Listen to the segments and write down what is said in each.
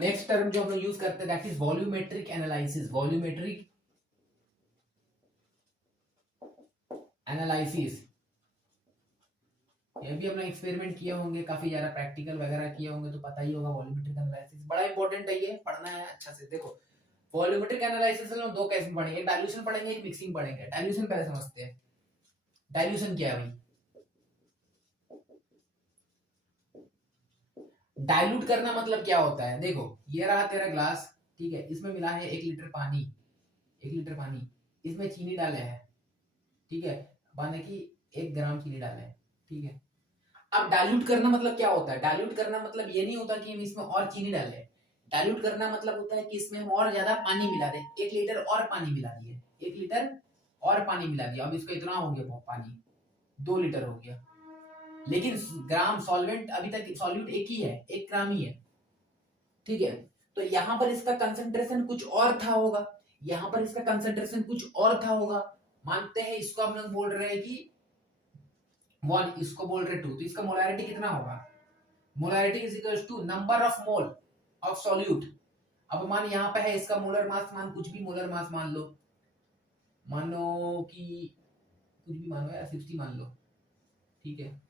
Next term जो हम लोग यूज करते हैं that is volumetric analysis. Volumetric analysis ये भी हमने एक्सपेरिमेंट किए होंगे, काफी ज्यादा प्रैक्टिकल वगैरह किए होंगे, तो पता ही होगा। वॉल्यूमेट्रिक एनालिसिस बड़ा इंपॉर्टेंट है, ये पढ़ना है अच्छा से। देखो वॉल्यूमेट्रिक एनालिसिस में दो केस पढ़ेंगे, डाइल्यूशन पढ़ेंगे, एक मिक्सिंग पढ़ेंगे। डाइल्यूशन पहले समझते हैं। डाइल्यूशन क्या है भाई? डाइल्यूट करना मतलब क्या होता है? देखो ये रहा तेरा ग्लास, ठीक है, इसमें मिला है 1 लीटर पानी। 1 लीटर पानी, इसमें चीनी डाले हैं, ठीक है, माने कि 1 ग्राम चीनी डाले हैं, ठीक है। अब डाइल्यूट करना मतलब क्या होता है? डाइल्यूट करना मतलब ये नहीं होता कि हम इसमें और चीनी डालें। डाइल्यूट करना मतलब होता है कि इसमें हम और ज्यादा पानी मिला दें। 1 लीटर और पानी मिला दिए, 1 लीटर और पानी मिला दिया। अब इसका इतना हो गया वो पानी, 2 लीटर हो गया, लेकिन ग्राम सॉल्वेंट अभी तक सॉल्यूट एक ही है, 1 ग्राम ही है, ठीक है। तो यहाँ पर इसका कंसंट्रेशन कुछ और था होगा, यहाँ पर इसका कंसंट्रेशन कुछ और था होगा। मानते हैं इसको हम लोग बोल रहे हैं कि 1, इसको बोल रहे 2, तो इसका मोलैरिटी कितना होगा? Molarity is equal to number of mole of solute. अब मान यहाँ पे है इसका मोलर मास, मान कुछ भी मोलर मास मान लो, मानो कि कुछ भी मानो यार, 60 मान लो, ठीक है।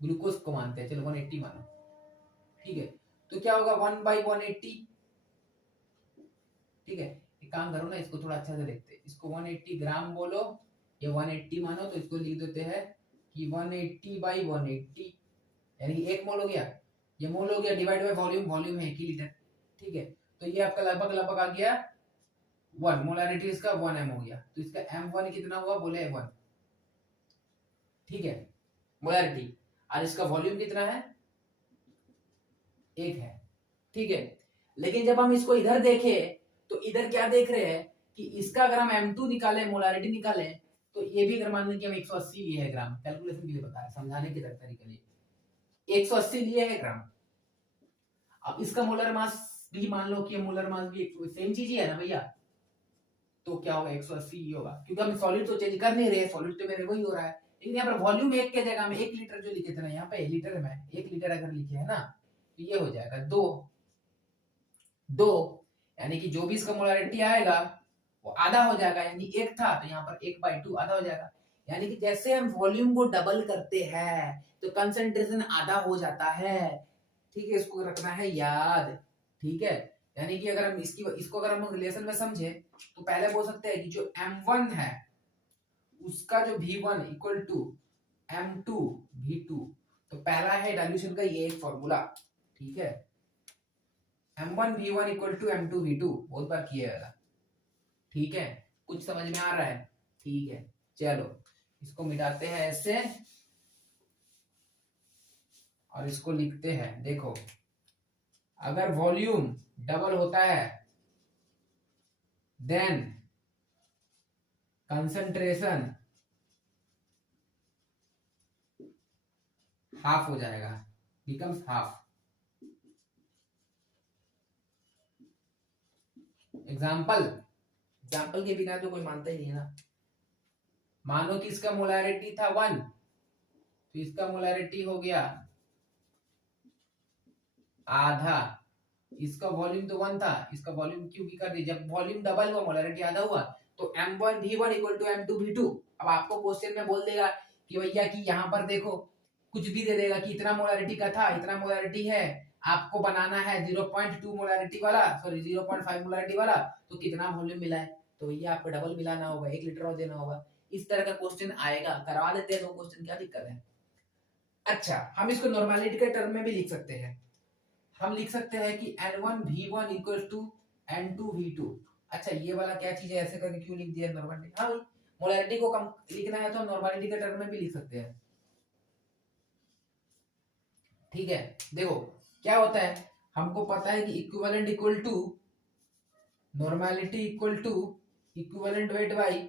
ग्लूकोज को मानते हैं, चलो 180 मानो, ठीक है। तो क्या होगा 1/180, ठीक है। एक काम करो ना, इसको थोड़ा अच्छा से देखते हैं। इसको 180 ग्राम बोलो, ये 180 मानो, तो इसको लिख देते हैं कि 180/180, यानी कि 1 मोल हो गया। ये मोल हो गया, डिवाइड बाय वॉल्यूम, वॉल्यूम है 1 लीटर, ठीक है। तो ये आपका लगभग लगभग आ गया 1, मोलैरिटी इसका 1 m हो गया। तो इसका m1 कितना हुआ? बोले 1, ठीक है, मोलैरिटी। और इसका वॉल्यूम कितना है? 1 है, ठीक है। लेकिन जब हम इसको इधर देखें तो इधर क्या देख रहे हैं कि इसका अगर हम m2 निकालें, मोलैरिटी निकालें, तो ये भी अगर मान लें कि हम 180 लिए है ग्राम, कैलकुलेशन के लिए बता रहे, समझाने के तरीके लिए 180 लिए है ग्राम। अब इसका मोलर मास भी मान लो कि मोलर मास भी सेम चीज ही है ना भैया, तो क्या होगा? 180 ही होगा, क्योंकि हम सॉलिड तो चेंज कर नहीं रहे, सॉलिड तो मेरे वही हो रहा है। लेकिन यहाँ पर वॉल्यूम 1 के जगह में 1 लीटर जो लिखे थे ना, यहाँ पे लीटर में 1 लीटर अगर लिखे है ना, तो ये हो जाएगा 2, यानी कि जो भी इसका मोलारिटी आएगा वो आधा हो जाएगा, यानी 1 था तो यहाँ पर 1/2 आधा हो जाएगा। यानी कि जैसे हम वॉल्यूम को डबल करते हैं तो कंसंट्रेशन आधा हो जाता है, ठीक है। इसको रखना है याद, ठीक है। यानी कि अगर हम इसको अगर हम रिलेशन में समझे तो पहले बोल सकते हैं कि जो m1 है उसका जो v1 equal to m2 v2। तो पहला है डाइल्यूशन का ये एक फॉर्मूला, ठीक है। m1 v1 equal to m2 v2 बहुत बार किया, ठीक है। कुछ समझ में आ रहा है? ठीक है, चलो इसको मिटाते हैं ऐसे और इसको लिखते हैं। देखो अगर वॉल्यूम डबल होता है देन कंसंट्रेशन हाफ हो जाएगा, बिकम्स हाफ। एग्जाम्पल के बिना तो कोई मानता ही नहीं है ना। मानो कि इसका मोलैरिटी था 1, तो इसका मोलैरिटी हो गया आधा। इसका वॉल्यूम तो 1 था, इसका वॉल्यूम क्यों भी कर दिया, जब वॉल्यूम डबल हुआ मोलैरिटी आधा हुआ, तो m1 v1 equal to m2 v2। अब आपको क्वेश्चन में बोल देगा कि भैया कि यहाँ पर देखो कुछ भी दे देगा कि इतना मोलैरिटी का था, इतना मोलैरिटी है, आपको बनाना है 0.2 मोलैरिटी वाला, सॉरी 0.5 मोलैरिटी वाला, तो कितना वॉल्यूम मिला है? तो भैया आपको डबल मिलाना होगा, 1 लीटर और देना होगा। इस तरह का क्वेश्चन आएगा, करवा देते हैं दो क्वेश्चन, क्या दिक्कत है। अच्छा, हम इसको नॉर्मेलिटी के टर्म में भी लिख सकते हैं। हम लिख सकते हैं कि n1 v1 equal to n2 v2। अच्छा ये वाला क्या चीज है, ऐसे करके क्यों लिख दिया नॉर्मलिटी? हाँ भाई, मोलैरिटी को कम लिखना है तो नॉर्मलिटी के टर्म में भी लिख सकते हैं, ठीक है। देखो क्या होता है, हमको पता है कि equivalent equal to normality equal to equivalent weight by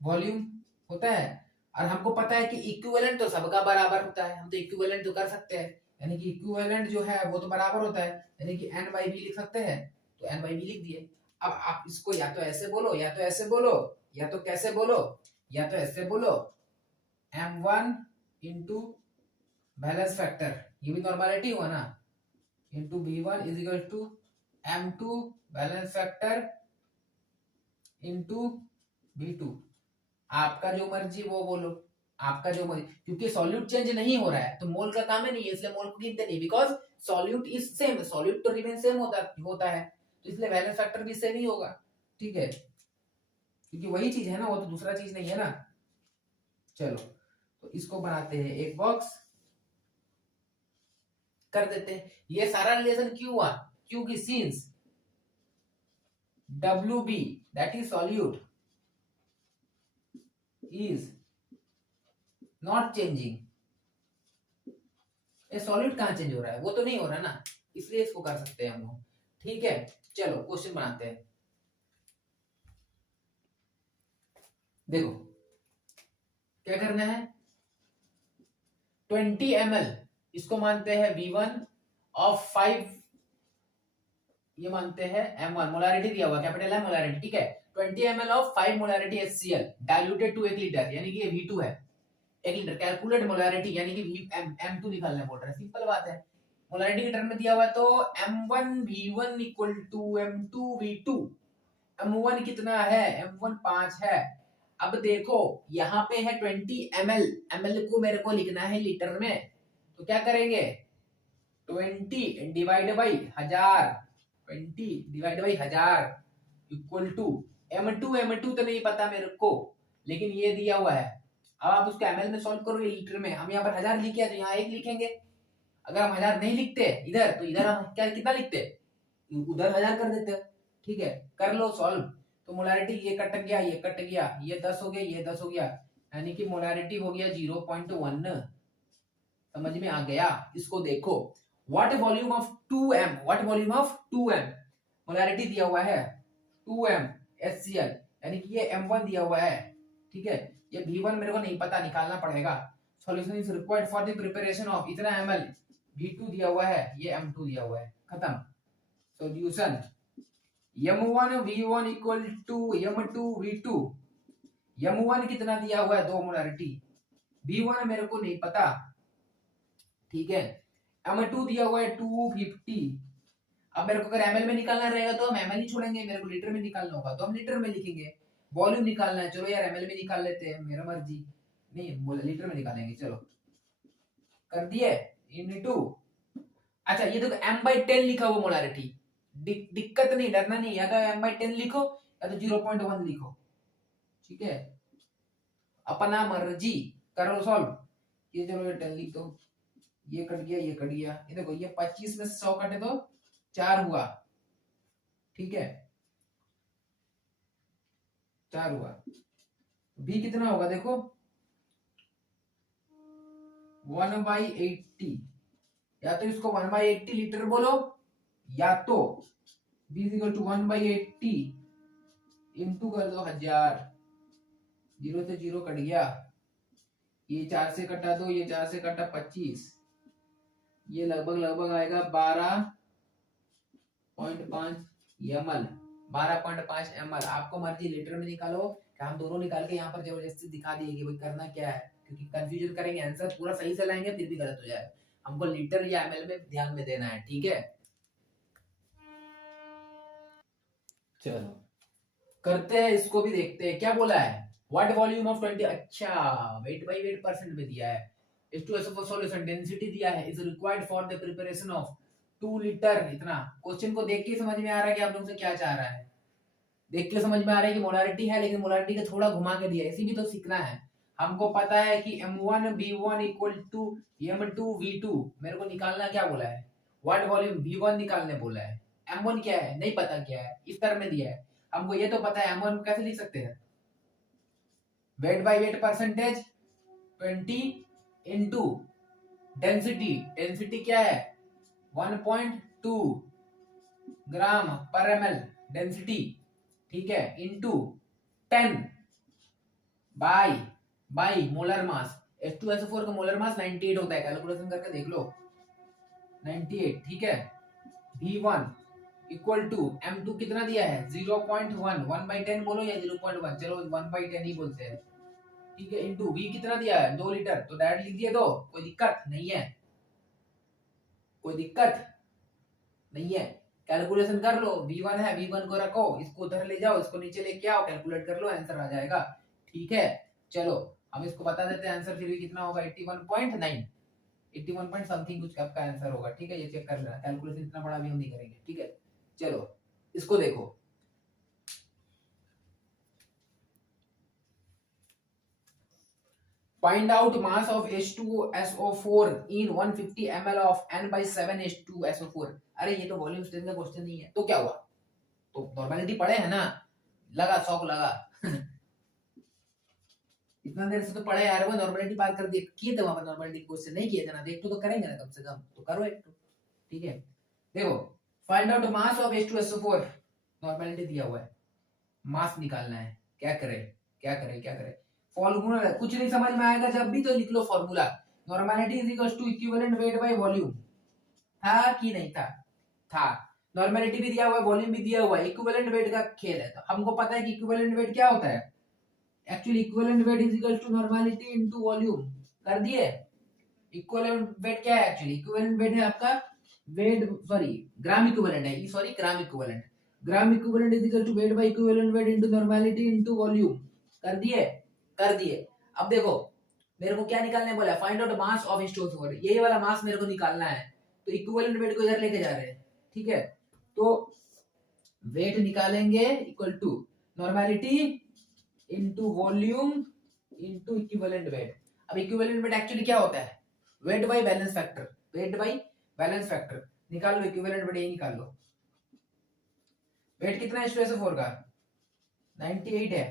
volume होता है। और हमको पता है कि इक्विवेलेंट तो सबका बराबर होता है, हम तो इक्विवेलेंट तो कर सकते हैं, यानी कि इक्विवेलेंट जो है वो तो बराबर होता है, यानी कि n/b लिख सकते हैं, तो n/b लिख दिए। अब आप इसको या तो ऐसे बोलो, या तो ऐसे बोलो, या तो कैसे बोलो, या तो ऐसे बोलो m1 इंटू बैलेंस फैक्टर, ये भी नॉर्मलिटी हुआ ना, into v1 is equal to M2 balance factor into V2। आपका जो मर्जी वो बोलो, आपका जो मर्जी, क्योंकि सॉल्यूट चेंज नहीं हो रहा है तो मोल का काम ही नहीं है, इसलिए मोल को गिनते नहीं, because solute is same, solute तो रिमेन सेम होता है, तो इसलिए बैलेंस फैक्टर भी सेम ही होगा। ठीक है, क्योंकि वही चीज है ना, वो तो दूसरा चीज नहीं है ना। चलो तो इसको बनाते हैं एक बॉक्स कर देते हैं। ये सारा रिलेशन क्यों हुआ, क्योंकि since WB that is solute is not changing, ये सॉल्यूट कहां चेंज हो रहा है, वो तो नहीं हो रहा ना, इसलिए इसको कर सकते हैं हम लोग। ठीक है, चलो क्वेश्चन बनाते हैं। देखो क्या करना है, 20 ml इसको मानते हैं V1 ऑफ 5, ये मानते हैं M1, मोलारिटी दिया हुआ कैपिटल है मोलारिटी, ठीक है। 20 ml of 5 molarity HCl diluted to 1 litre, यानी कि ये V2 है, 1 लीटर। कैलकुलेट मोलारिटी यानी कि M2 निकालना बोल रहा है, सिंपल बात है। मोलारिटी के टर्म में दिया हुआ तो M1 V1 equal to M2 V2। M1 कितना है, M1 5 है। अब देखो यहाँ पे है 20 ml, ml को मेरे को लिखना है लीटर में, तो क्या करेंगे 20 divide by 1000, 20 divide by 1000 equal to M2 तो नहीं पता मेरे को, लेकिन ये दिया हुआ है। अब आप उसको ml में सॉल्व करोगे लीटर में, हम यहाँ पर 1000 लिखे तो यहाँ 1 लिखेंगे। अगर हम 1000 नहीं लिखते इधर, तो इधर हम क्या कितना लिखते, उधर 1000 कर देते। ठीक है, कर लो सॉल्व। तो मोलारिटी ये कट गया, ये कट गया, ये 10 हो गया, ये 10 हो गया, यानी कि मोलारिटी हो गया 0.1। समझ में आ गया। इसको देखो, what volume of 2m, what volume of 2m, molarity दिया हुआ है 2m HCl, यानी कि ये M1 दिया हुआ है। ठीक है, ये V1 मेरे को नहीं पता, निकालना पड़ेगा। Solution is required for the preparation of इतना ml, V2 दिया हुआ है, ये M2 दिया हुआ है, खत्म। Solution M1 V1 equal to M2 V2। M1 कितना दिया हुआ है, 2 मोलारिटी, V1 मेरे को नहीं पता। ठीक है, M2 दिया हुआ है 250। अब मेरे को अगर ml में निकालना रहेगा तो हम ml ही छोड़ेंगे, मेरे को लीटर में निकालना होगा तो हम लीटर में लिखेंगे। वॉल्यूम निकालना है, चलो यार ml में निकाल लेते हैं, मेरा मर्जी, नहीं लीटर में निकालेंगे। चलो कर दिए इनटू, अच्छा ये देखो m/10 लिखा हुआ मोलारिटी, दिक्कत नहीं, डरना नहीं, या तो m/10 लिखो या तो 0.1 लिखो। ठीक है, अपना मर्जी, करो सॉल्व। ये चलो ये 10 लिख दो, ये कट गया, ये कट गया, ये देखो ये 25 में से 100 कटे तो 4 हुआ। ठीक है, 4 हुआ। भी कितना होगा देखो 1/80, या तो इसको 1/80 लीटर बोलो, या तो b इक्वल टू 1/80 इंटू कर दो 1000, 0 से 0 कट गया, ये 4 से कटा दो, ये 4 से कटा 25, ये लगभग आएगा 12.5 ml, 12.5 ml। आपको मर्जी लीटर में निकालो, क्या हम दोनों निकाल के यहाँ पर जबरदस्ती दिखा दिए कि भाई करना क्या है, क्योंकि कंफ्यूजन करेंगे, आंसर पूरा सही से लाएंगे फिर भी गलत हो जाएगा। हमको लीटर या ml में ध्यान में देना है। ठीक है, चलो करते हैं, इसको भी देखते हैं क्या बोला है। व्हाट वॉल्यूम ऑफ 20, अच्छा वेट बाय वेट परसेंट में दिया है। H2SO4 सॉल्यूशन डेंसिटी दिया है, is required for the preparation of 2 litre. इतना क्वेश्चन को देख के समझ में आ रहा है कि आप लोग से क्या चाह रहा है, देख के समझ में आ रहा है कि मोलारिटी है, लेकिन मोलारिटी को थोड़ा घुमा के दिया है, इसी भी तो सीखना है। हमको पता है कि M1 B1 equal to M2 V2, मेरे को निकालना क्या बोला है, व्हाट वॉल्यूम V1 निकालने बोला है। M1 क्या है नहीं पता, क्या है इस तरह में दिया है, हमको ये तो पता है। M1 कैसे लिख सकते हैं, weight by weight percentage 20 into density, density क्या है 1.2 ग्राम पर ml डेंसिटी। ठीक है, into 10 by molar mass. H2SO4 का मोलर मास 98 होता है, कैलकुलेशन करके देख लो 98। ठीक है, V1 इक्वल टू M2 कितना दिया है 0.1, 1/10 बोलो या 0.1, चलो 1/10 ही बोलते हैं। ठीक है, इंटू V कितना दिया है 2 लीटर, तो डायरेक्ट लिख दिए, तो कोई दिक्कत नहीं है, कोई दिक्कत नहीं है, कैलकुलेशन कर लो, V1 है, V1 को रखो, इसको उधर ले जाओ, इसको नीचे लेके आओ, कैलकुलेट कर लो, आंसर आ जाएगा। ठीक है, चलो हम इसको बता देते हैं आंसर फिर भी कितना होगा, 81.9, 81 पॉइंट समथिंग कुछ आपका आंसर होगा। ठीक है, ये चेक कर लेना, कैलकुलेशन इतना बड़ा भी हम नहीं करेंगे। ठीक है, चलो इसको देखो, find out mass of H2SO4 in 150 ml of N/7 H2SO4। अरे ये तो वॉल्यूम स्ट्रेन का क्वेश्चन नहीं है, तो क्या हुआ, तो नॉर्मेलिटी पढ़े है ना, लगा शौक लगा इतना देर से तो पढ़े यार, वो नॉर्मेलिटी पार कर दिए, किए थे वहां पर नॉर्मेलिटी क्वेश्चन नहीं किए थे ना, देख तो करेंगे ना कम से कम, तो करो एक तो। ठीक है, देखो find out mass of H2SO4, normality दिया हुआ है, मास निकालना है, क्या करें क्या करें क्या करें, फॉर्मूला कुछ नहीं समझ में आएगा जब भी तो लिख लो formula, normality is equal to equivalent weight by volume, था कि नहीं था, था, नॉर्मेलिटी भी दिया हुआ है, वॉल्यूम भी दिया हुआ है, इक्विवेलेंट वेट का खेल है, तो हमको पता है कि इक्विवेलेंट वेट क्या होता है, actually equivalent weight is equal to normality into volume, कर दिए। इक्विवेलेंट वेट क्या है, एक्चुअली इक्विवेलेंट वेट है आपका वेट, सॉरी ग्राम इक्विवेलेंट है, sorry gram equivalent, gram equivalent is equal to weight by equivalent weight into normality into volume, कर दिए, कर दिए। अब देखो मेरे को क्या निकालने बोला है, find out mass of H2SO4, यही वाला मास मेरे को निकालना है, तो इक्विवेलेंट वेट को इधर लेके जा रहे हैं। ठीक है, तो वेट निकालेंगे equal to normality into volume into equivalent weight. अब इक्विवेलेंट वेट एक्चुअली क्या होता है, weight by balance factor, weight by balance factor, निकाल लो इक्विवेलेंट वेट, ये निकाल लो, वेट कितना है H2SO4 का, 98 है,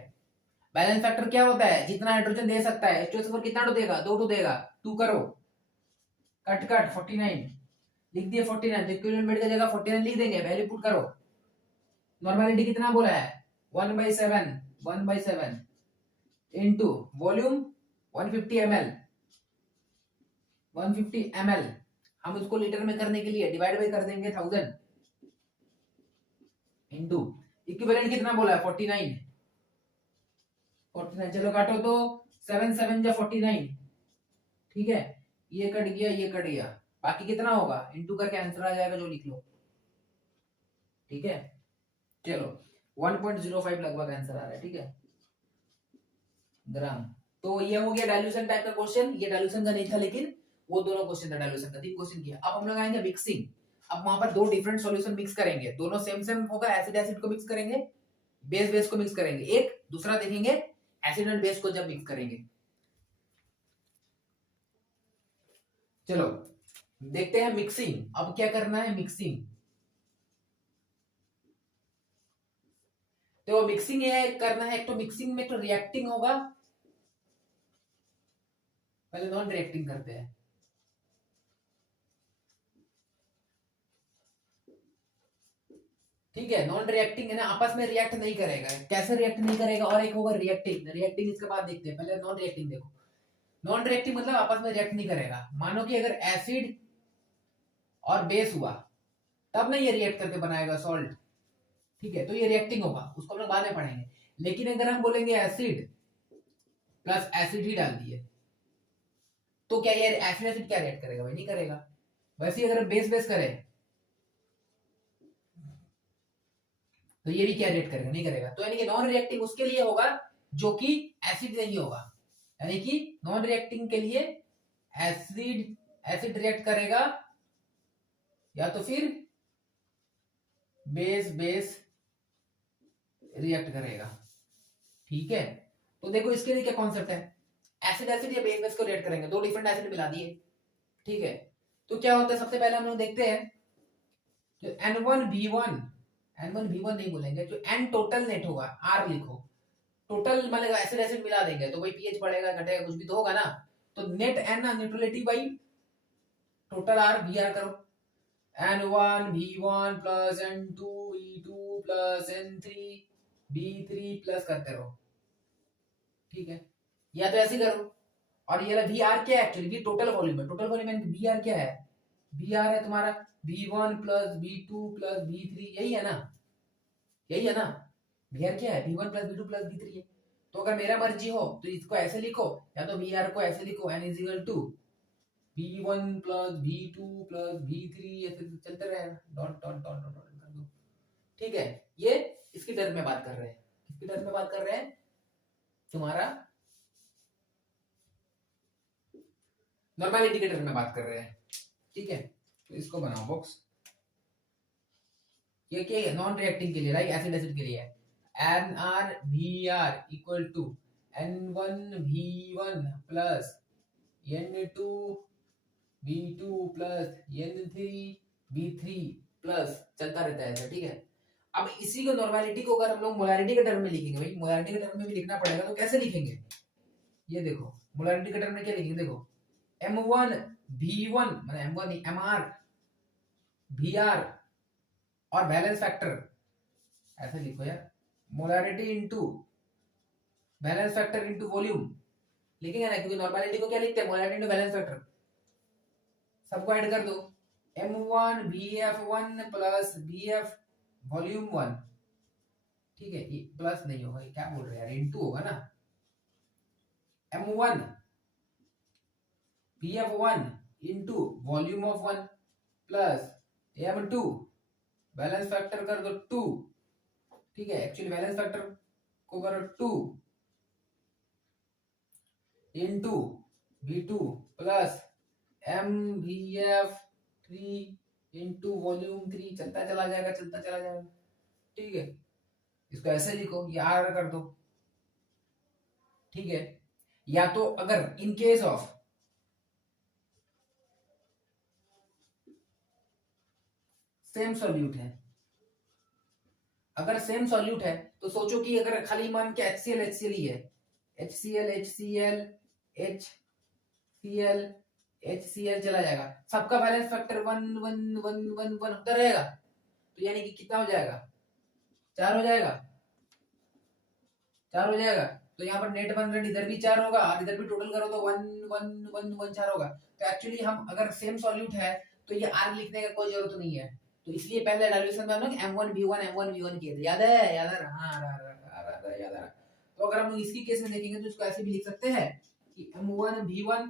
बैलेंस फैक्टर क्या होता है, जितना हाइड्रोजन दे सकता है, H2SO4 कितना टू देगा, 2 देगा, 2 करो, कट कट 49 लिख दिए, 49, तो इक्विवेलेंट वेट की जगह 49 लिख देंगे, वैल्यू पुट करो, नॉर्मेलिटी कितना बोला है 1/7, 1/7 इनटू वॉल्यूम 150 ml, 150 ml, हम उसको लीटर में करने के लिए डिवाइड बाय कर देंगे 1000 इनटू इक्विवेलेंट कितना बोला है 49, 49 चलो काटो तो 7 7 जा 49, ठीक है, ये कट गया ये कट गया, बाकी कितना होगा इनटू करके आंसर आ जाएगा जो लिख लो। ठीक है, चलो 1.05 लगभग आंसर आ रहा है। ठीक है, ग्राम, तो ये हो गया डाइल्यूशन टाइप का क्वेश्चन, ये डाइल्यूशन का नहीं था लेकिन वो दोनों क्वेश्चन था डाइल्यूशन का, 3 क्वेश्चन किया। अब हम लोग आएंगे मिक्सिंग, अब वहां पर 2 डिफरेंट सॉल्यूशन मिक्स करेंगे, दोनों सेम सेम होगा, एसिड एसिड को मिक्स करेंगे, बेस बेस को मिक्स करेंगे, एक दूसरा देखेंगे एसिड एंड बेस को जब मिक्स करेंगे। चलो देखते हैं मिक्सिंग, अब क्या करना है मिक्सिंग, तो मिक्सिंग ये करना है, एक तो मिक्सिंग में तो रिएक्टिंग होगा, पहले नॉन रिएक्टिंग करते हैं। ठीक है, नॉन रिएक्टिंग है ना, आपस में रिएक्ट नहीं करेगा, कैसे रिएक्ट नहीं करेगा, और एक होगा रिएक्टिंग, रिएक्टिंग इसके बाद देखते हैं, पहले नॉन रिएक्टिंग देखो, नॉन रिएक्टिंग मतलब आपस में रिएक्ट नहीं करेगा, मानो कि अगर एसिड और बेस हुआ तब ना ये रिएक्ट करके बनाएगा सॉल्ट, ठीक है, तो ये रिएक्टिंग होगा, उसको हम लोग बाद में पढ़ेंगे। लेकिन अगर हम बोलेंगे एसिड प्लस एसिड ही डाल दिए, तो क्या ये एसिड एसिड क्या रिएक्ट करेगा भाई, नहीं करेगा। वैसे ही अगर बेस बेस करे तो ये भी क्या रिएक्ट करेगा, नहीं करेगा, तो यानी कि नॉन रिएक्टिंग उसके लिए होगा जो कि एसिड नहीं होगा, यानी कि नॉन रिएक्टिंग के लिए एसिड एसिड रिएक्ट करेगा या तो फिर बेस बेस रिएक्ट करेगा। ठीक है, तो देखो इसके लिए क्या कॉन्सेप्ट है, एसिड एसिड या बेस बेस को रिएक्ट करेंगे, 2 डिफरेंट एसिड मिला दिए। ठीक है, तो क्या होता है, सबसे पहले हम लोग देखते हैं जो N1V1, N1V1 नहीं बोलेंगे, जो N टोटल नेट होगा, R लिखो, टोटल मतलब एसिड एसिड मिला देंगे तो भाई पीएच बढ़ेगा घटेगा कुछ भी तो होगा ना, तो नेट N ना neutrality by total R, VR करो, N1V1 plus N2V2 plus N3V3 plus करते रहो। ठीक है, या तो ऐसे करो, और ये VR क्या है, एक्चुअली टोटल वॉल्यूम है, टोटल वॉल्यूम यानी VR क्या है, VR है तुम्हारा V1 plus V2 plus V3, यही है ना, यही है ना, VR क्या है V1 plus V2 plus V3 है। तो अगर मेरा मर्जी हो तो इसको ऐसे लिखो, या तो VR को ऐसे लिखो, N is equal to V1 plus V2 plus V3, ऐसे चलते रहेगा, डॉट डॉट डॉट डॉट ठीक है, ये इसकी टर्म में बात कर रहे हैं, किसकी टर्म में बात कर रहे हैं, तुम्हारा नॉर्मलिटी के टर्म में बात कर रहे हैं। ठीक है, तो इसको बनाओ बॉक्स। ये क्या है, नॉन रिएक्टिंग के लिए, राइट, एसिड एसिड के लिए है। NrVr equal to N1V1 plus N2V2 plus N3V3 plus चलता रहता है ऐसा। ठीक है, अब इसी को नॉर्मलिटी को अगर हम लोग मोलैरिटी के टर्म में लिखेंगे, भाई मोलैरिटी के टर्म में भी लिखना पड़ेगा, तो कैसे लिखेंगे, ये देखो मोलैरिटी के टर्म में क्या लिखेंगे, देखो M1V1 मतलब M1 Mr Vr और बैलेंस फैक्टर, ऐसे लिखो यार, molarity into balance factor into volume लिखेंगे ना, क्योंकि नॉर्मलिटी को क्या लिखते हैं, मोलैरिटी इनटू बैलेंस फैक्टर। सबको ऐड कर दो, M1 Vf1 plus Vf volume 1। ठीक है, ये प्लस नहीं होगा, क्या बोल रहे हैं यार, इनटू होगा ना। M1 Vf1 into volume of 1 plus M2 balance factor कर दो 2। ठीक है, एक्चुअली बैलेंस फैक्टर को करो 2 into V2 plus MVF3 into volume 3, चलता चला जाएगा, चलता चला जाएगा। ठीक है, इसको ऐसे लिखो, ये R कर दो। ठीक है, या तो अगर in case of same solute है, अगर सेम सॉल्यूट है तो सोचो कि अगर खाली मान के HCl HCl ही है, HCl HCl HCl HCl चला जाएगा, सबका बैलेंस फैक्टर 1 1 1 1 1 होता रहेगा, तो यानी कि कितना हो जाएगा, 4 हो जाएगा, 4 हो जाएगा। तो यहाँ पर नेट बन रहा, इधर भी 4 होगा और इधर भी टोटल करो तो 1 1 1 1 4 होगा। तो एक्चुअली हम अगर सेम सॉल्यूट है तो ये R लिखने का कोई जरूरत नहीं है, तो इसलिए पहले डाइल्यूशन में हम लोग M1V1 किए थे, याद है, याद है, हाँ याद है। तो अगर हम लोग इसकी केस में देखेंगे तो इसको ऐसे भी लिख सकते हैं कि M1V1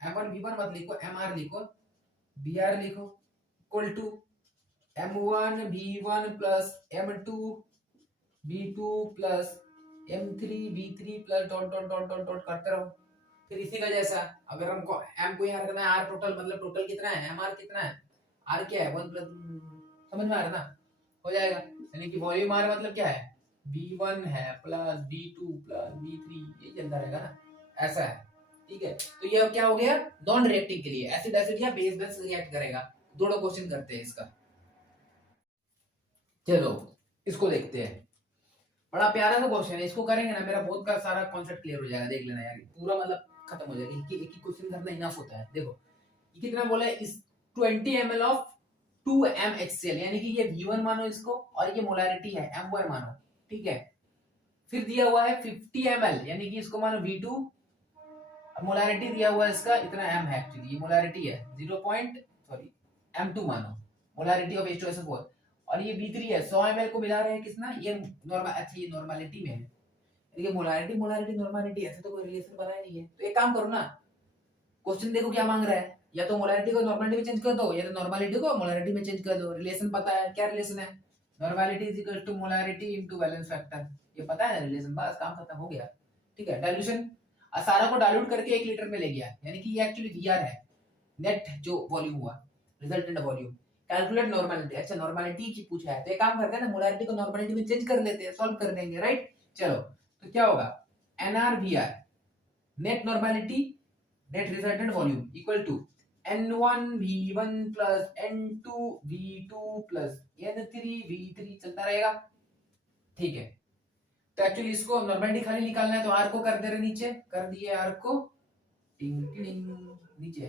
मत लिखो, MR लिखो, BR लिखो, equal to M1V1 plus M2V2 plus M3V3 plus dot dot dot dot dot करते रहो। फिर इसी का जैसा अगर हमको M को यहाँ रखना है, R टोटल मतलब टोटल कितना है, MR कितना है, R क्या है 1 प्लस, समझ में आ रहा ना, हो जाएगा। यानी कि वॉल्यूम R मतलब क्या है, V1 है प्लस V2 प्लस V3, ये चलता रहेगा ना, ऐसा है। ठीक है, तो ये क्या हो गया, नॉन रिएक्टिंग के लिए, एसिड एसिड या बेस बेस रिएक्ट करेगा। दोनों क्वेश्चन करते हैं इसका। चलो इसको देखते हैं, बड़ा प्यारा सा क्वेश्चन है, इसको करेंगे ना मेरा बहुत का सारा कॉन्सेप्ट क्लियर हो जाएगा, देख लेना यार, पूरा मतलब खत्म हो जाएगा, एक ही क्वेश्चन करना इनफ होता है। देखो ये कितना बोला है, इस 20 ml ऑफ 2m HCl, यानी कि ये V1 मानो इसको, और ये मोलैरिटी है M1 मानो। ठीक है, फिर दिया हुआ है 50 ml, यानी कि इसको मानो V2, मोलैरिटी दिया हुआ है इसका इतना m है, एक्चुअली ये मोलैरिटी है 0. M2 मानो, मोलैरिटी ऑफ H2SO4, और ये V3 है 100 ml को मिला रहे हैं किसना, ये नॉर्मल, अच्छा ये नॉर्मलिटी में है, ये मोलैरिटी मोलैरिटी नॉर्मलिटी, ऐसे तो कोई रिलेशन बना ही नहीं है। तो एक काम करो ना, क्वेश्चन देखो क्या मांग रहा है, या तो मोलैरिटी को नॉर्मलिटी में चेंज कर दो, या तो नॉर्मलिटी को मोलैरिटी में चेंज कर दो। रिलेशन पता है, क्या रिलेशन है, normality is equal to molarity into balance factor, ये पता है ना रिलेशन, बस काम खत्म हो गया। ठीक है, डाइल्यूशन सारा को डाइल्यूट करके 1 लीटर में ले गया, यानी कि ये एक्चुअली Vr है, नेट जो वॉल्यूम हुआ, रिजल्टेंट वॉल्यूम। कैलकुलेट नॉर्मलिटी, अच्छा नॉर्मलिटी की पूछा है, तो एक काम करते हैं ना, मोलैरिटी को नॉर्मलिटी में चेंज कर लेते हैं, सॉल्व कर देंगे, राइट। चलो तो क्या होगा, NrVr net normality net resultant volume equal to N1V1 plus N2V2 plus N3V3, चलता रहेगा। ठीक है, तो एक्चुअली इसको नॉर्मलिटी खाली निकालना है, तो R को कर दे रहे नीचे, कर दिए R को, टिंग टिंग नीचे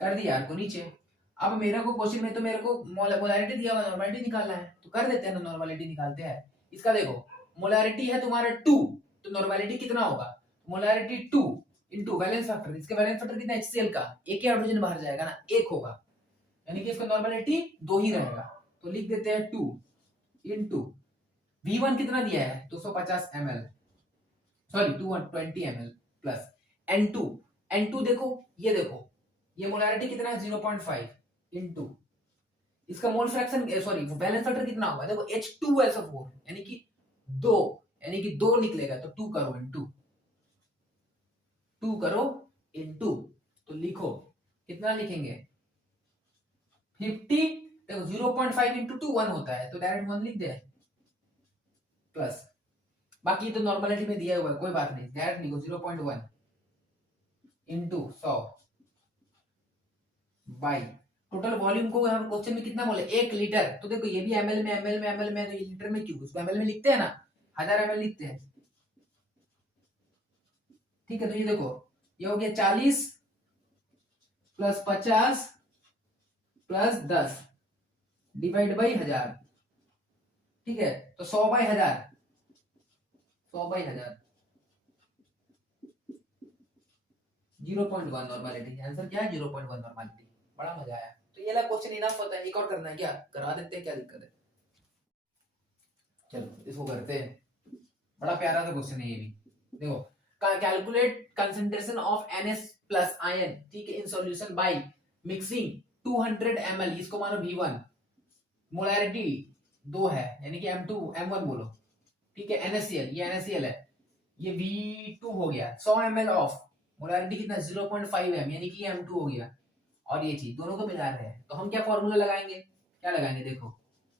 कर दिया R को नीचे। अब मेरे को क्वेश्चन में तो मेरे को मोलैरिटी दिया हुआ, नॉर्मलिटी निकालना है, तो कर देते हैं ना, नॉर्मलिटी निकालते हैं। इसका देखो मोलैरिटी है तुम्हारा 2, तो नॉर्मलिटी कितना होगा, मोलैरिटी 2 इनटू बैलेंस फैक्टर, इसका बैलेंस फैक्टर कितना HCl का, एक ही हाइड्रोजन बाहर जाएगा ना, एक होगा, यानी कि इसका नॉर्मलिटी 2 ही रहेगा, तो लिख देते हैं 2 इनटू V1 कितना दिया है 250 ml, sorry 220 ml plus N2 देखो, ये देखो ये मोलैरिटी कितना है 0.5 इनटू इसका mole fraction sorry balance factor कितना होगा, देखो H2SO4 यानी कि 2, यानी कि 2 निकलेगा तो 2 करो इनटू 2 करो इनटू, तो लिखो कितना लिखेंगे 50, देखो 0.5 इंटू 2 1 होता है तो डायरेक्ट 1 लिख दे, प्लस बाकी तो नॉर्मलिटी में दिया हुआ है कोई बात नहीं, डायरेक्ट लिखो 0.1 इंटू 100 बाई टोटल वॉल्यूम को हम क्वेश्चन में कितना बोले 1 लीटर, तो देखो ये भी एमएल में एमएल में एमएल में, तो ये लीटर में क्यों, उसको एमएल में लिखते हैं ना, 1000 ml लिखते हैं। ठीक है, तो ये देखो ये हो गया 40 प्लस 50 प्लस 10 डिवाइड बाई 1000, ठीक है, तो 100 बाई 1000, 100 बाई 1000 0.1 नॉर्मलिटी, आंसर क्या है 0.1 नॉर्मलिटी। बड़ा मजा आया, तो ये वाला क्वेश्चन इनफ होता है, एक और करना है क्या, करा देते हैं, क्या दिक्कत है, चलो इसको करते हैं, बड़ा प्यारा सा क्वेश्चन है ये भी। देखो calculate concentration of NH plus ion, ठीक है, in solution by mixing 200 ml, इसको मानो V1, मोलैरिटी 2 है यानी कि M2 M1 बोलो, ठीक है, NaCl ये NaCl है, ये V2 हो गया, 100 ml ऑफ मोलैरिटी कितना 0.5 m यानी कि M2 हो गया, और ये चीज दोनों को मिला रहे हैं, तो हम क्या फॉर्मूला लगाएंगे, क्या लगाएंगे, देखो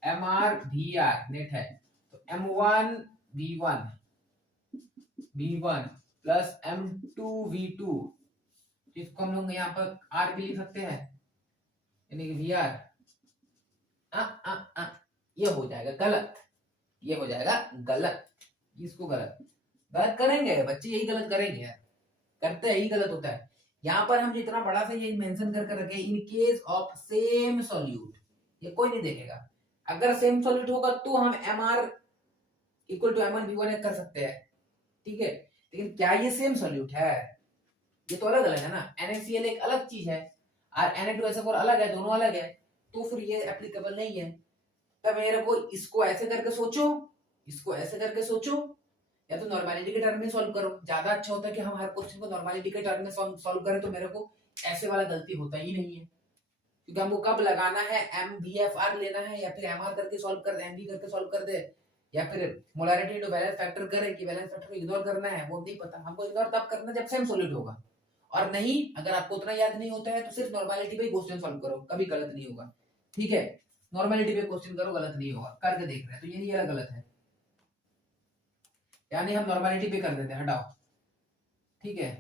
MrVr नेट है, तो M1 V1 plus M2 V2, जिसको हम लोग यहाँ पर R भी लिख सकते हैं, यानी कि VR ये हो जाएगा गलत, ये हो जाएगा गलत, इसको गलत गलत करेंगे बच्चे, यही गलत करेंगे यार, करते हैं यही गलत होता है। यहाँ पर हम जितना बड़ा सा ये मेंशन करके रखे in case of same solute, ये कोई नहीं देखेगा, अगर सेम सॉल्यूट होगा तो हम Mr equal to M1 V1 कर सकते हैं, ठीक है, लेकिन क्या ये सेम सॉल्यूट है, ये तो अलग अलग है ना, NaCl एक अलग चीज है और Na2SO4 अलग है, दोनों अलग है, तो फिर ये एप्लीकेबल नहीं है। तब मेरे को इसको ऐसे करके सोचो, इसको ऐसे करके सोचो, या तो नॉर्मलिटी के टर्म में सॉल्व करो, ज्यादा अच्छा होता है कि हम हर क्वेश्चन को नॉर्मलिटी के टर्म में सॉल्व करें, तो मेरे को ऐसे वाला गलती होता ही नहीं है, क्योंकि हमको कब लगाना है MVFR लेना है, या फिर MR करके सॉल्व कर दे, MV करके सॉल्व कर दे, या फिर मोलैरिटी इनटू बैलेंस फैक्टर करे कि बैलेंस फैक्टर को इग्नोर करना है, वो नहीं पता हमको, इग्नोर तब करना जब सेम सॉल्यूट होगा, और नहीं अगर आपको उतना याद नहीं होता है तो सिर्फ नॉर्मलिटी पे क्वेश्चन सॉल्व करो, कभी गलत नहीं होगा, ठीक है, नॉर्मलिटी पे क्वेश्चन करो, गलत नहीं होगा, करके देख रहे हैं, तो यही वाला गलत है, यानी हम नॉर्मलिटी पे कर देते हैं, हटाओ, ठीक है,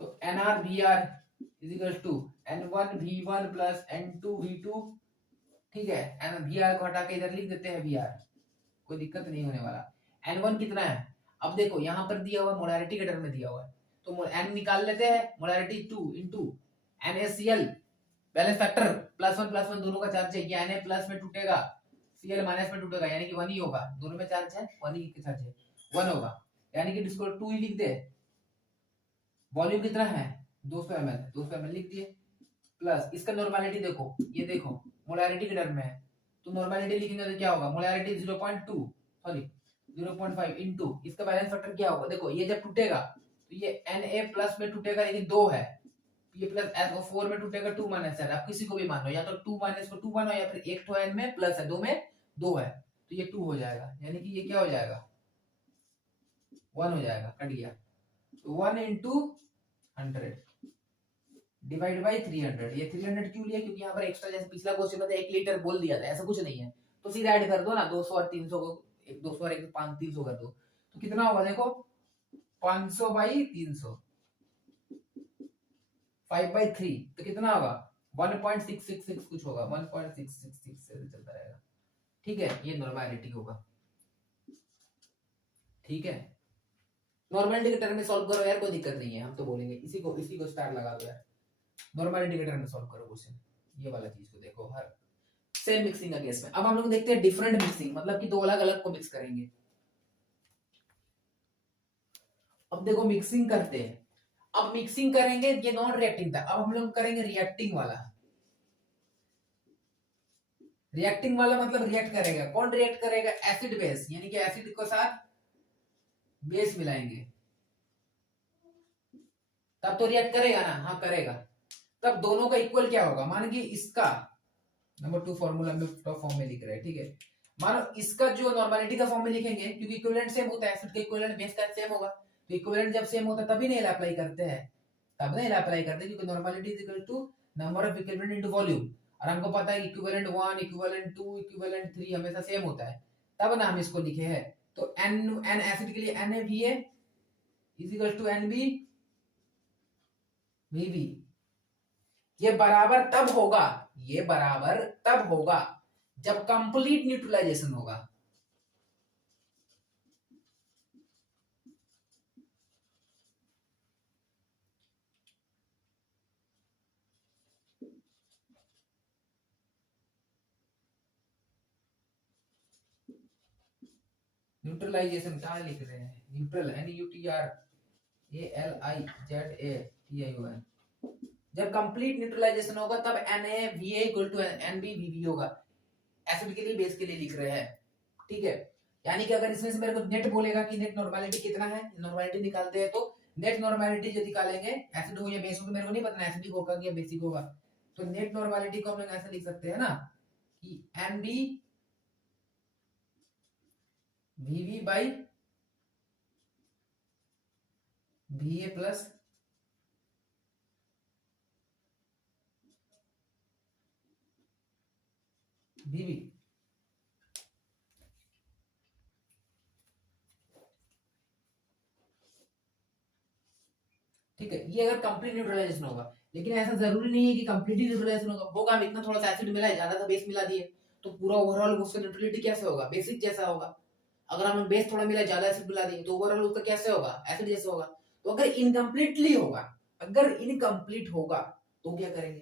तो NrVr is equal to N1 V1 plus N2 V2, ठीक है, Vr को हटा के इधर लिख देते हैं Vr, कोई दिक्कत नहीं होने वाला। N1 कितना है, अब देखो यहाँ पर दिया हुआ मोलैरिटी के टर्म में दिया हुआ है, तो N निकाल लेते हैं, molarity 2 into NaCl balance factor +1 दोनों का चार्ज है, ये Na प्लस में टूटेगा, Cl माइनस में टूटेगा, यानी कि 1 ही होगा, दोनों में चार्ज है 1 ही के चार्ज है 1 होगा, यानी कि इसको 2 ही लिख दे, वॉल्यूम कितना है 200 ml लिख दिए, प्लस इसका नॉर्मलिटी देखो, ये देखो मोलैरिटी के टर्म में है, तो नॉर्मलिटी लिखेंगे तो क्या होगा, मोलैरिटी 0.2 सॉरी 0.5 इंटू इसका बैलेंस फैक्टर क्या होगा, देखो ये जब टूटेगा तो ये Na प्लस में टूटेगा, लेकिन 2 है, ये प्लस SO4 में टूटेगा 2 माइनस है, आप किसी को भी मान लो, या तो 2 माइनस को 2 मानो, या फिर एक तो n में प्लस है, 2 में 2 है, तो ये 2 हो जाएगा, यानी कि ये क्या हो जाएगा 1 हो जाएगा, कट गया, तो 1 इंटू 100 डिवाइड बाई 300, ये 300 क्यों लिया, क्योंकि यहाँ पर एक्स्ट्रा, जैसे पिछला क्वेश्चन में 1 लीटर बोल दिया था, ऐसा कुछ नहीं है, तो सीधा ऐड कर दो ना, 200 और 300 को 200 और 5 300 कर दो, तो कितना होगा देखो 500 बाई 300 5 बाई 3, तो कितना होगा 1.666 कुछ होगा, 1.666 से चलता रहेगा, ठीक है, ये नॉर्मलिटी होगा, ठीक है, नॉर्मलिटी के टर्म में सॉल्व करो यार, कोई दिक्कत नहीं है, हम तो बोलेंगे इसी को स्टार लगा दो यार, नॉर्मलिटी के टर्म में सॉल्व करो क्वेश्चन, ये वाला चीज को देखो, हर सेम मिक्सिंग का केस में। अब हम लोग देखते हैं डिफरेंट मिक्सिंग, मतलब कि दो अलग अलग को मिक्स करेंगे। अब देखो मिक्सिंग करते हैं, अब मिक्सिंग करेंगे, ये नॉन रिएक्टिंग था, अब हम लोग करेंगे रिएक्टिंग वाला। रिएक्टिंग वाला मतलब रिएक्ट करेगा, कौन रिएक्ट करेगा, एसिड बेस, यानी कि एसिड के साथ बेस मिलाएंगे, तब तो रिएक्ट करेगा ना, हाँ करेगा, तब दोनों का इक्वल क्या होगा, मान कि इसका नंबर 2 फॉर्मूला में टॉप फॉर्म में लिख रहे हैं, ठीक है। मानो इसका जो नॉर्मलिटी का फॉर्म में लिखेंगे, क्योंकि इक्विवेलेंट सेम होता है, एसिड का इक्विवेलेंट बेस का सेम होगा, तो इक्विवेलेंट जब सेम होता है तभी नहीं अप्लाई करते हैं, तब नहीं अप्लाई करते, क्योंकि normality is equal to number of equivalent into volume, और हमको पता है इक्विवेलेंट 1 इक्विवेलेंट 2 इक्विवेलेंट 3 हमेशा सेम होता है, तब ना हम इसको लिखे हैं। तो एन एसिड के लिए NaVA is equal to NB VB। ये बराबर तब होगा, ये बराबर तब होगा जब कंप्लीट न्यूट्रलाइजेशन होगा। न्यूट्रलाइजेशन कहाँ लिख रहे हैं, न्यूट्रल NUTRALIZATION। जब कंप्लीट न्यूट्रलाइजेशन होगा तब NaVA इक्वल टू NbVB होगा, एसिड के लिए बेस के लिए लिख रहे हैं, ठीक है। यानी कि अगर इसमें से मेरे को नेट बोलेगा कि नेट नॉर्मलिटी कितना है, नॉर्मलिटी निकालते हैं, तो नेट नॉर्मलिटी जो निकालेंगे, एसिड हो या बेस हो, तो मेरे को नहीं पता एसिडिक होगा या बेसिक होगा, तो नेट नॉर्मलिटी को हम लोग ऐसे लिख सकते हैं ना कि NbVB by VA plus VB। ठीक है, ये अगर कंप्लीट न्यूट्रलाइजेशन होगा, लेकिन ऐसा जरूरी नहीं है कि कंप्लीटली न्यूट्रलाइजेशन होगा। हम इतना थोड़ा सा एसिड मिला है, ज्यादा सा बेस मिला दिए, तो पूरा ओवरऑल उसका न्यूट्रलिटी कैसे होगा, बेसिक जैसा होगा। अगर हम बेस थोड़ा मिला, ज्यादा एसिड मिला दिए, तो ओवरऑल उसका कैसे होगा, एसिड जैसा होगा। तो अगर इनकम्प्लीटली होगा, अगर इनकम्प्लीट होगा तो क्या करेंगे,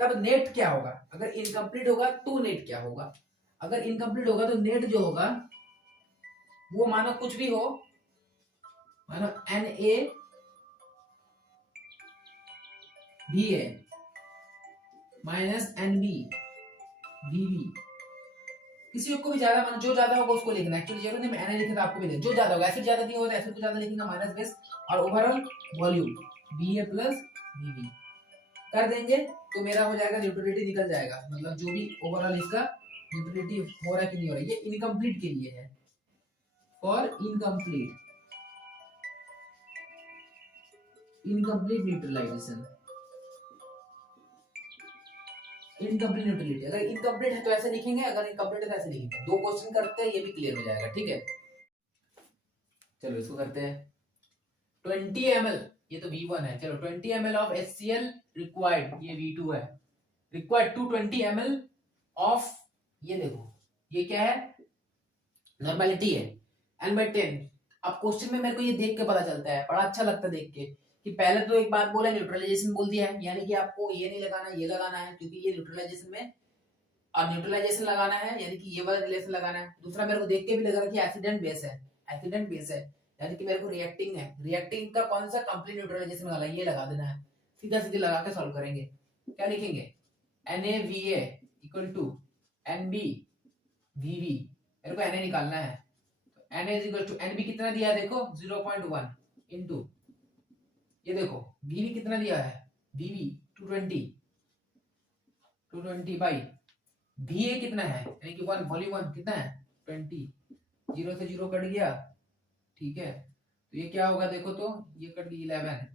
तब नेट क्या होगा, अगर इनकम्प्लीट होगा तो नेट क्या होगा। अगर इनकम्प्लीट होगा तो नेट जो होगा वो मानो कुछ भी हो, मानो NaVA माइनस NbVB, किसी को भी ज्यादा, मानो जो ज्यादा होगा उसको लिखना, एक्चुअली जरूरत नहीं मैं Na लिखे तो आपको भी लिखना, जो ज्यादा होगा, एसिड ज्यादा दिया होगा तो एसिड को ज्यादा लिखेंगे माइनस बेस, और overall volume VA plus VB कर देंगे, तो मेरा हो जाएगा न्यूट्रलिटी निकल जाएगा, मतलब जो भी ओवरऑल इसका न्यूट्रलिटी हो रहा है कि नहीं हो रहा है। ये इनकम्प्लीट के लिए है, for incomplete neutralisation, incomplete neutrality. अगर इनकम्प्लीट है तो ऐसे लिखेंगे, अगर इनकम्प्लीट है तो ऐसे लिखेंगे। दो क्वेश्चन करते हैं, ये भी क्लियर हो जाएगा, ठीक है। चलो इसको करते हैं। 20 ml, ये तो V1 है, चलो 20 ml ऑफ HCl रिक्वायर्ड, ये V2 है, रिक्वायर्ड टू 20 ml ऑफ, ये देखो ये क्या है, नॉर्मलिटी है N/10। अब क्वेश्चन में मेरे को ये देख के पता चलता है, बड़ा अच्छा लगता है देख के, कि पहले तो एक बात बोला, न्यूट्रलाइजेशन बोल दिया है, यानी कि आपको ये नहीं लगाना, ये लगाना है, क्योंकि ये न्यूट्रलाइजेशन में, और न्यूट्रलाइजेशन लगाना है यानी कि ये वाला रिलेशन लगाना है। दूसरा मेरे को देख के भी लग रहा है कि एसिडेंट बेस है, एसिडेंट बेस है, यानी कि मेरे को रिएक्टिंग है, रिएक्टिंग का कौन सा कंप्लीट न्यूट्रलाइजेशन वाला, ये लगा देना है। सीधा सीधे लगा के सॉल्व करेंगे। क्या लिखेंगे, NaVA इक्वल टू NbVB, मेरे को Na निकालना है, तो Na is equal to Nb कितना दिया है देखो 0.1 इनटू, ये देखो VB कितना दिया है, VB 220 बाई VA कितना है, यानी कि 1 वॉल्यूम 1 कितना है 20, 0 से 0 कट गया, ठीक है। तो ये क्या होगा देखो, तो ये कट गई 11,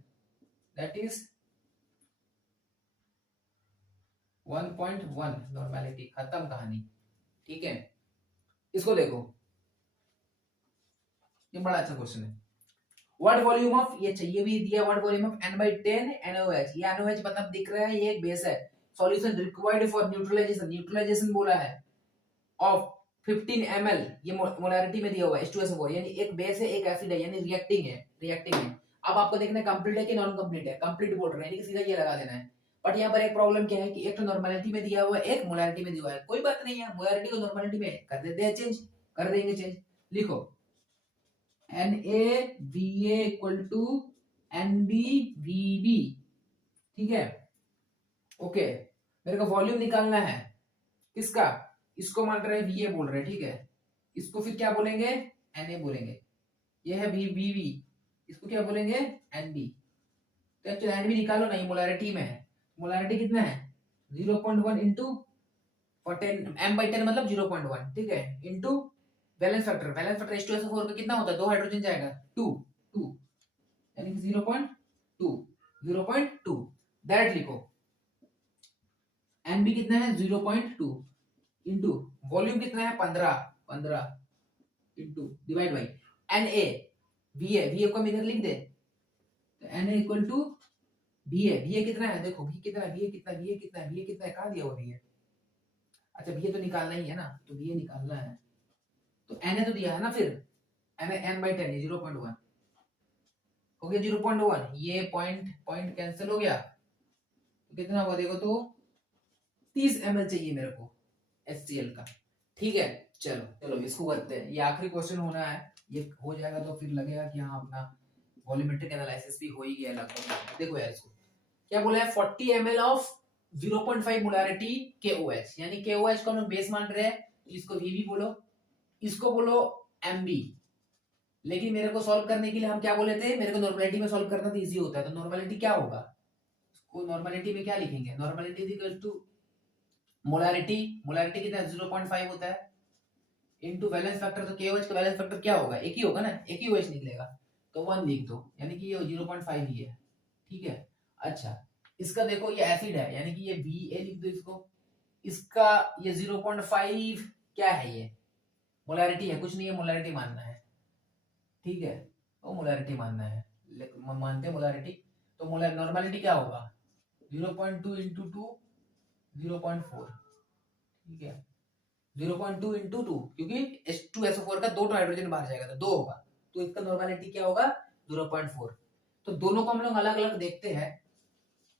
दैट इज 1.1 नॉर्मलिटी, खत्म कहानी, ठीक है। इसको देखो, ये बड़ा अच्छा क्वेश्चन है। व्हाट वॉल्यूम ऑफ, ये चाहिए भी दिया, what volume of N/10 NaOH, ये NaOH मतलब दिख रहा है, ये एक बेस है, solution required for neutralisation, neutralisation बोला है, ऑफ 15 ml, ये मोलैरिटी में दिया हुआ है H2SO4, यानी एक बेस है एक एसिड है, यानी रिएक्टिंग है, रिएक्टिंग है। अब आपको देखना है कंप्लीट है कि नॉन कंप्लीट है, कंप्लीट बोल रहे हैं, यानी कि सीधा ये लगा देना है। बट यहाँ पर एक प्रॉब्लम क्या है कि एक तो नॉर्मलिटी में दिया हुआ है, एक मोलैरिटी में दिया हुआ है, कोई बात नहीं है, मोलैरिटी को नॉर्मलिटी में कर देते हैं चेंज, कर देंगे चेंज। लिखो NaVA इक्वल टू NbVB, ठीक है, ओके। मेरे को वॉल्यूम निकालना है किसका, इसको मान रहे हैं VA बोल रहे हैं, ठीक है, इसको फिर क्या बोलेंगे Na बोलेंगे, ये है VB, इसको क्या बोलेंगे NB। तो एक्चुअली NB निकालो ना, ये मोलैरिटी में है, मोलैरिटी कितना है 0.1 इंटू फॉर 10 m/10 मतलब 0.1, ठीक है, इनटू बैलेंस फैक्टर H2SO4 का कितना होता है, 2 हाइड्रोजन जाएगा 2 2 यानी कि 0.2 डायरेक्ट लिखो। Mb कितना है 0.2 इनटू वॉल्यूम कितना है 15 इनटू डिवाइड बाय Na को हम इधर लिख दे, तो Na इक्वल टू Va कितना है, देखो Va कितना है, कहाँ दिया हुआ Va, अच्छा Va तो निकालना ही है ना, तो Va निकालना है, तो Na तो दिया है ना, फिर n/10 0.1 हो गया 0.1, ये पॉइंट कैंसिल हो गया, तो कितना हुआ देखो, तो 30 ml चाहिए मेरे को HCl का, ठीक है। चलो इसको करते हैं, ये आखिरी क्वेश्चन होना है, ये हो जाएगा तो फिर लगेगा कि हाँ अपना वॉल्यूमेट्रिक एनालिसिस भी हो ही गया लगभग। देखो यार इसको क्या बोला है, 40 ml ऑफ 0.5 मोलारिटी KOH, यानी KOH को हम बेस मान रहे हैं, इसको VB बोलो, इसको बोलो MB, लेकिन मेरे को सॉल्व करने के लिए हम क्या बोले थे, मेरे को नॉर्मलिटी में सॉल्व करना तो इजी होता है, तो नॉर्मलिटी क्या होगा, उसको नॉर्मलिटी में क्या लिखेंगे, normality is equal to molarity कितना 0.5 होता है इनटू बैलेंस फैक्टर, तो KOH का बैलेंस फैक्टर क्या होगा, एक ही होगा ना, एक ही OH निकलेगा, तो 1 लिख दो, यानी कि ये 0.5 ही है, ठीक है। अच्छा इसका देखो ये एसिड है, यानी कि ये Va लिख दो इसको, इसका ये 0.5 क्या है, ये मोलारिटी है, कुछ नहीं है, मोलारिटी मानना है, ठीक है, तो मोलारिटी मानना है, मानते हैं मोलारिटी, तो मोलर नॉर्मलिटी क्या होगा 0.2 इंटू 2 0.4, ठीक है, 0.2 इंटू 2, क्योंकि H2SO4 का 2 हाइड्रोजन बाहर जाएगा तो 2 होगा, तो इसका नॉर्मलिटी क्या होगा 0.4। तो दोनों को हम लोग अलग अलग देखते हैं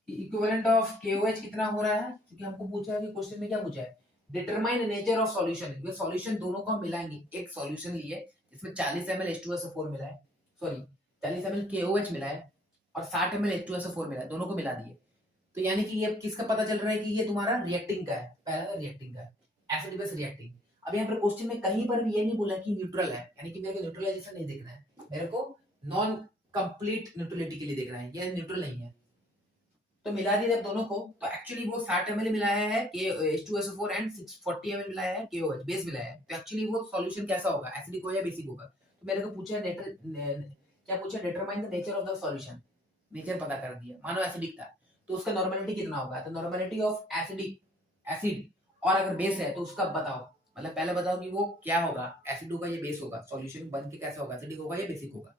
कि इक्विवेलेंट ऑफ KOH कितना हो रहा है, क्योंकि हमको पूछा है कि क्वेश्चन में क्या पूछा है, डिटरमाइन नेचर ऑफ सॉल्यूशन, ये सॉल्यूशन दोनों को हम मिलाएंगे, एक सॉल्यूशन लिए इसमें 40 ml H2SO4 मिला है, सॉरी 40 ml KOH मिला है और 60 ml H2SO4 मिला है, दोनों को मिला दिए, तो यानी कि ये किसका पता चल रहा है कि ये तुम्हारा रिएक्टिंग का है, पहला रिएक्टिंग का है, एसिड बेस रिएक्टिंग। अब यहाँ पर क्वेश्चन में कहीं पर भी ये नहीं बोला कि न्यूट्रल है, यानी कि मेरे को न्यूट्रलाइजेशन नहीं देखना है, मेरे को नॉन कंप्लीट न्यूट्रलिटी के लिए देखना है, ये न्यूट्रल नहीं है, तो मिला दिया दोनों को, तो एक्चुअली वो 60 ml मिलाया है H2SO4 एंड 40 ml मिलाया है KOH बेस मिलाया है, तो एक्चुअली वो सॉल्यूशन कैसा होगा, एसिडिक होगा या बेसिक होगा, तो मेरे को पूछा है क्या पूछा, determine the nature of the solution, nature पता कर दिया, मानो एसिडिक था तो उसका नॉर्मलिटी कितना होगा, तो नॉर्मलिटी ऑफ एसिडिक एसिड और अगर बेस है तो उसका बताओ, मतलब पहले बताओ कि वो क्या होगा, एसिड होगा या बेस होगा, सॉल्यूशन बन के कैसा होगा, एसिडिक होगा या बेसिक होगा,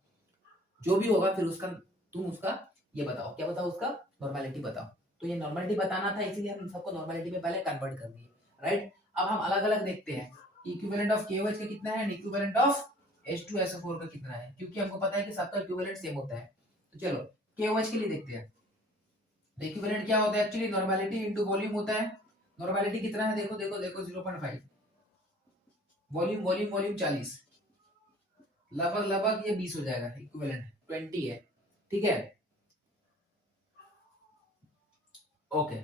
जो भी होगा फिर उसका तुम उसका ये बताओ, क्या बताओ उसका नॉर्मलिटी बताओ, तो ये नॉर्मलिटी बताना था, इसीलिए हम इन सबको नॉर्मलिटी में पहले कन्वर्ट कर दिए, राइट। अब हम अलग अलग देखते हैं इक्विवेलेंट ऑफ KOH का कितना है एंड इक्विवेलेंट ऑफ H2SO4 का कितना है, क्योंकि हमको पता है कि सबका इक्विवेलेंट सेम होता है, तो चलो KOH के लिए देखते हैं, इक्विवेलेंट क्या होता है, एक्चुअली नॉर्मलिटी इनटू वॉल्यूम होता है, नॉर्मलिटी कितना है, देखो 0.5, वॉल्यूम 40, लगभग ये 20 हो जाएगा, इक्विवेलेंट 20 है, ठीक है, ओके।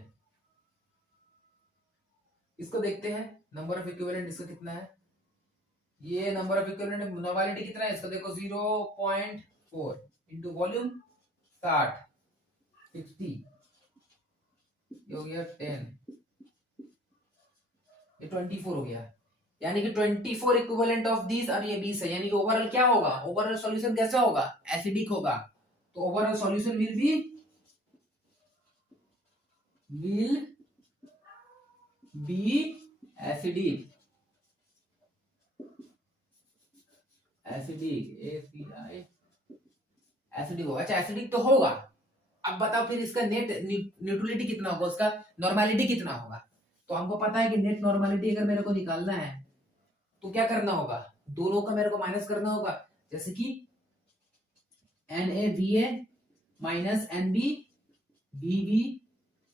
इसको देखते हैं नंबर ऑफ इक्विवेलेंट, इसका कितना है, ये नंबर ऑफ इक्विवेलेंट नॉर्मलिटी कितना है इसका, देखो 0.4 इनटू वॉल्यूम 60 ये हो गया 10, ये 24 हो गया, यानी कि 24 इक्विवेलेंट ऑफ दिस, और ये 20 है, यानी कि ओवरऑल क्या होगा, ओवरऑल सॉल्यूशन कैसा होगा, एसिडिक होगा, तो overall solution will be acidic acidic होगा, अच्छा एसिडिक तो होगा, अब बताओ फिर इसका नेट न्यूट्रलिटी कितना होगा, उसका नॉर्मलिटी कितना होगा, तो हमको पता है कि नेट नॉर्मलिटी अगर मेरे को निकालना है तो क्या करना होगा, दोनों का मेरे को माइनस करना होगा, जैसे कि NaVa minus NbVb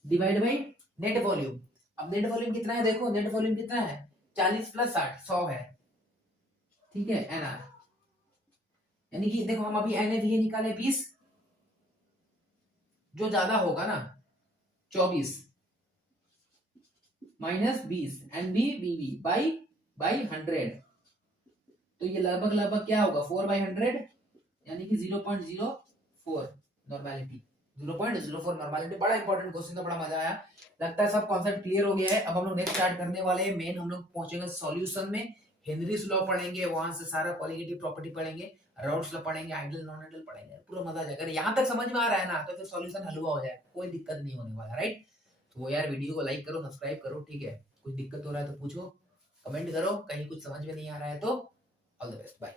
divide by net volume, अब नेट वॉल्यूम कितना है, देखो नेट वॉल्यूम कितना है 40 प्लस 60 100 है, ठीक है, NR, यानी कि देखो हम अभी NaVa निकाले 20, जो ज्यादा होगा ना 24 माइनस 20 NbVb बाई 100, तो ये लगभग क्या होगा 4/100, यानी कि 0.04 नॉर्मलिटी 0.04 नॉर्मलिटी। बड़ा इंपॉर्टेंट क्वेश्चन था, बड़ा मजा आया। लगता है सब कॉन्सेप्ट क्लियर हो गया है। अब हम लोग नेक्स्ट स्टार्ट करने वाले हैं मेन, हम लोग पहुंचेंगे सॉल्यूशन में। हेनरीज लॉ पढ़ेंगे, वहां से सारा कॉलिगेटिव प्रॉपर्टी पढ़ेंगे, राउल्ट्स लॉ पढ़ेंगे, आइडियल नॉन आइडियल पढ़ेंगे, पूरा मजा आ जाएगा। अगर यहाँ तक समझ में आ रहा है ना, तो फिर सॉल्यूशन हलवा हो जाए, कोई दिक्कत नहीं होने वाला, राइट। तो यार वीडियो को लाइक करो, सब्सक्राइब करो, ठीक है। कुछ दिक्कत हो रहा है तो पूछो, कमेंट करो, कहीं कुछ समझ में नहीं आ रहा है तो। All the best, bye.